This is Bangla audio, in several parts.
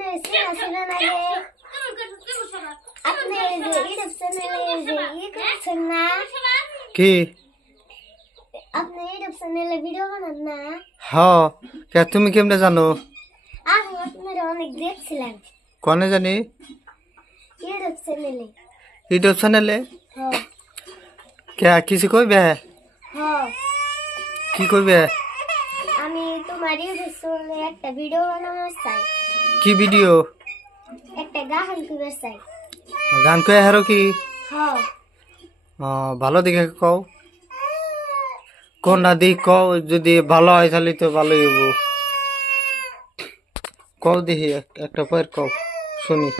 আপনি সিনা সিনা নাগে আপনি যে ইউটিউব চ্যানেলে যে ই করছেন না কি আপনি ইউটিউব চ্যানেলে ভিডিও বানান না হ্যাঁ কে তুমি কেমনে জানো আমি আপনারা অনেক দেখছিলাম কোনে জানি ইউটিউব চ্যানেলে হ্যাঁ কে কিছু কইবে হ্যাঁ কি কইবে আমি তোমার ইউটিউব চ্যানেলে একটা ভিডিও বানাতে চাই কি ভিডিও একটা গান কইতে চাই গান কই হারো কি হ্যাঁ ভালো দিকে কও কোনটা দিক কও যদি ভালো হয় তাহলে তো ভালোই হবো কও দেখি একটা পয়ের কও শুনি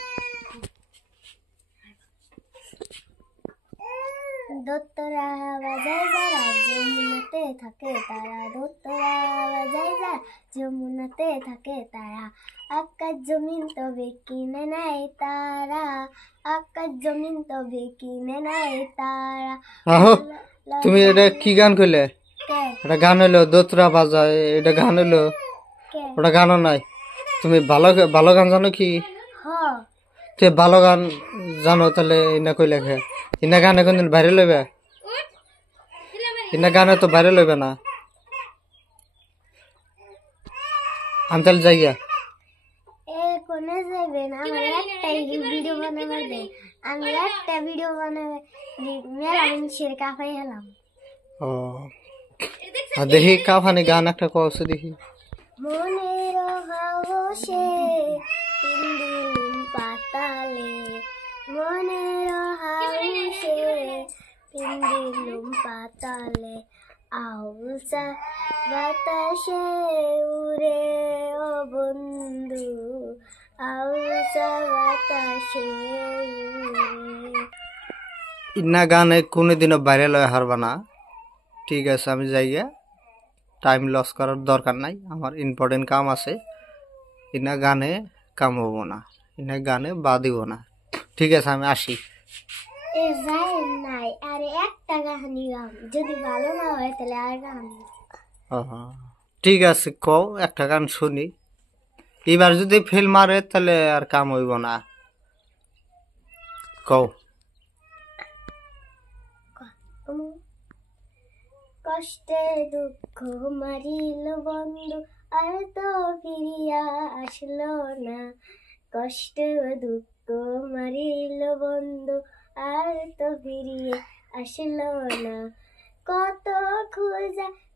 দোতরা বাজায় যারা যমুনাতে থাকে তারা দোতরা বাজায় যারা যমুনাতে থাকে তারা আকাশ জমিন তবে কিনে নেয় তারা আকাশ জমিন তবে কিনে নেয় তারা আহো তুমি এটা কি গান কইলে এটা গান হইলো দোতরা বাজায় এটা গান হইলো ওটা গানও নাই তুমি ভালো ভালো গান জানো কি তে ভালো গান জানো তাহলে ইনা কইলে খে ইনা গানে কোনদিন ভাইরাল হইবে ইনা গানে তো ভাইরাল হইবে না আমি তাহলে যাইয়া কোনে যাইবেন আমার একটাই ভিডিও বানাবার দেন আমি একটা ভিডিও বানাবে মেলা মানুষের কাফাই হলাম দেখি কাফানি গান একটা কওছে দেখি মনের হাওসে পিন্দিলুম পাতালে মনের হাওসে পিন্দিলুম পাতালে আউসা বাতাসে উড়ে ও বন্ধু আউসা বাতাসে ইন্না গানে কোনোদিনও ভাইরাল হয়ে হারবা না ঠিক আছে আমি যাইয়া টাইম লস করার দরকার নাই আমার ইম্পর্টেন্ট কাম আছে ইনা গানে কাম হবো না ইনা গানে বাদিব না ঠিক আছে আমি আসি নাই আরে একটা কাহিনী গান যদি ভালো না হয় তাহলে আর গান ঠিক আছে কও একটা গান শুনি এবার যদি ফেল মারে তাহলে আর কাম হইব না কও কষ্টে দুঃখ মারিল বন্ধু আর তো ফিরিয়া আসলো না কষ্ট দুঃখ মারিল বন্ধু আর তো ফিরিয়ে আসলো না কত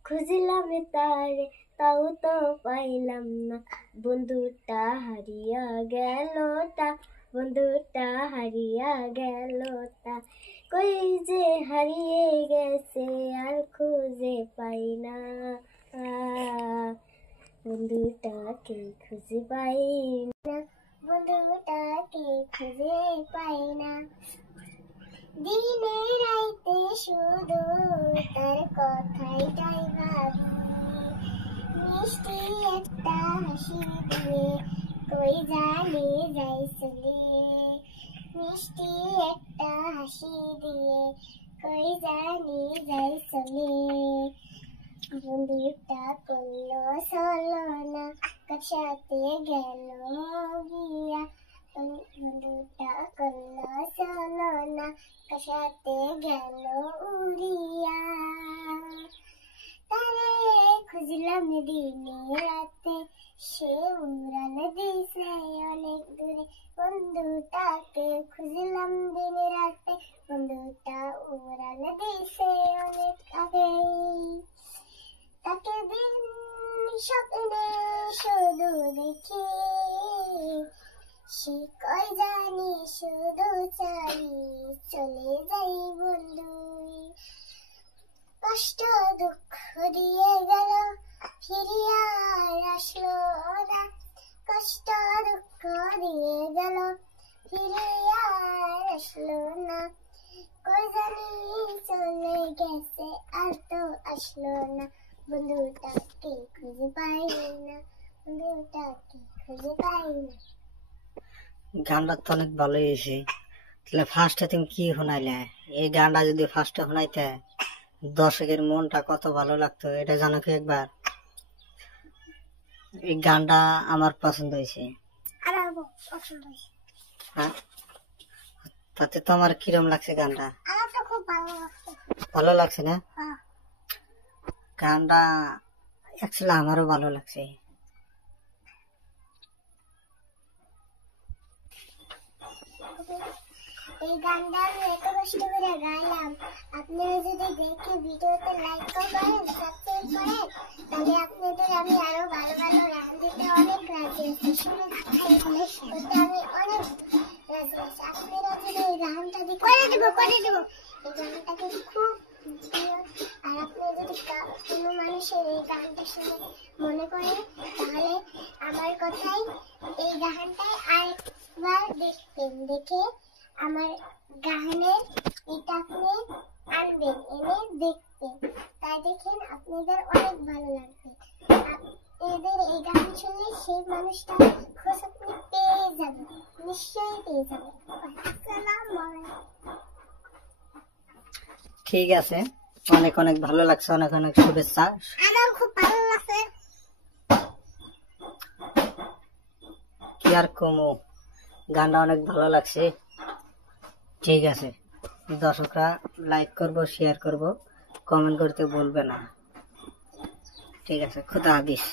খুঁজলাম তারে তাও তো পাইলাম না বন্ধুটা হারিয়া গেল বন্ধুটা হারিয়া গেল কই যে হারিয়ে গেছে আর খুঁজে পাই না বন্ধুটাকে খুঁজে পাই না বন্ধুটাকে খুঁজে পাই না দিনে রাইতে শুধু তার কথাইটাই ভাবি মিষ্টি একটা হাসি দিয়ে কই জানি যাই চলে মিষ্টি একটা হাসি দিয়ে কই জানি যাই চলে বন্ধুটা করলো চলো না কার সাথে গেল গিয়া বন্ধুটা করলো চলো না কার সাথে গেল উড়িয়া তারে খুঁজলাম দিনে রাতে সে উড়াল দিছে অনেক দূরে বন্ধুটাকে খুঁজলাম দিনে রাতে বন্ধুটা উড়াল দিছে অনেক আগে তাকে দিন স্বপ্নে শুধু দেখি সে কই জানি শুধু চাই চলে যাই বন্ধু কষ্ট দুঃখ দিয়ে গেল ফিরিয়া আসলো না কষ্ট দুঃখ দিয়ে গেল ফিরিয়া আসলো না কই জানি চলে গেছে আর তো আসলো না বন্ধুটাকে খুঁজে পাই না বন্ধুটাকে খুঁজে পাই না গানটা তো অনেক ভালো হয়েছে তাহলে ফার্স্টে তুমি কি শোনাইলে এই গানটা যদি ফার্স্টে শোনাইতে দর্শকের মনটা কত ভালো লাগতো এটা জানো কি একবার এই গানটা আমার পছন্দ হয়েছে হ্যাঁ, তাতে তোমার কিরম লাগছে গানটা? আমার তো খুব ভালো লাগছে। ভালো লাগছে না? হ্যাঁ। গানটা অ্যাকচুয়ালি আমারও ভালো লাগছে। এই গানটা আমি এত কষ্ট করে গাইলাম, আপনারা যদি দেখে ভিডিওতে লাইক করেন, সাবস্ক্রাইব করেন, তাহলে আপনাদের আমি আরো ভালো ভালো গান দিতে অনেক রাজি আছি। শুনে করতে আমি অনেক রাজি আছি। আপনারা যদি এই গানটা দিয়ে করে দেবো এই গানটাকে খুব প্রিয়। আর আপনারা যদি কোনো মানুষের এই গানটা শুনে মনে করেন, তাহলে আমার কথাই এই গানটাই আরেকবার দেখবেন, দেখে আমার গানের এটা আপনি আনবেন, এনে দেখবেন, তাই দেখেন আপনাদের অনেক ভালো লাগবে। আপনাদের এই গান শুনলে সেই মানুষটা খোঁজ আপনি পেয়ে যাবেন, নিশ্চয়ই পেয়ে যাবেন। ঠিক আছে, অনেক অনেক ভালো লাগছে, অনেক অনেক শুভেচ্ছা। আমার খুব ভালো লাগছে। কি আর কমো, গানটা অনেক ভালো লাগছে। ঠিক আছে, দর্শকরা লাইক করবো, শেয়ার করবো, কমেন্ট করতে বলবে না। ঠিক আছে, খুদা হাফিজ।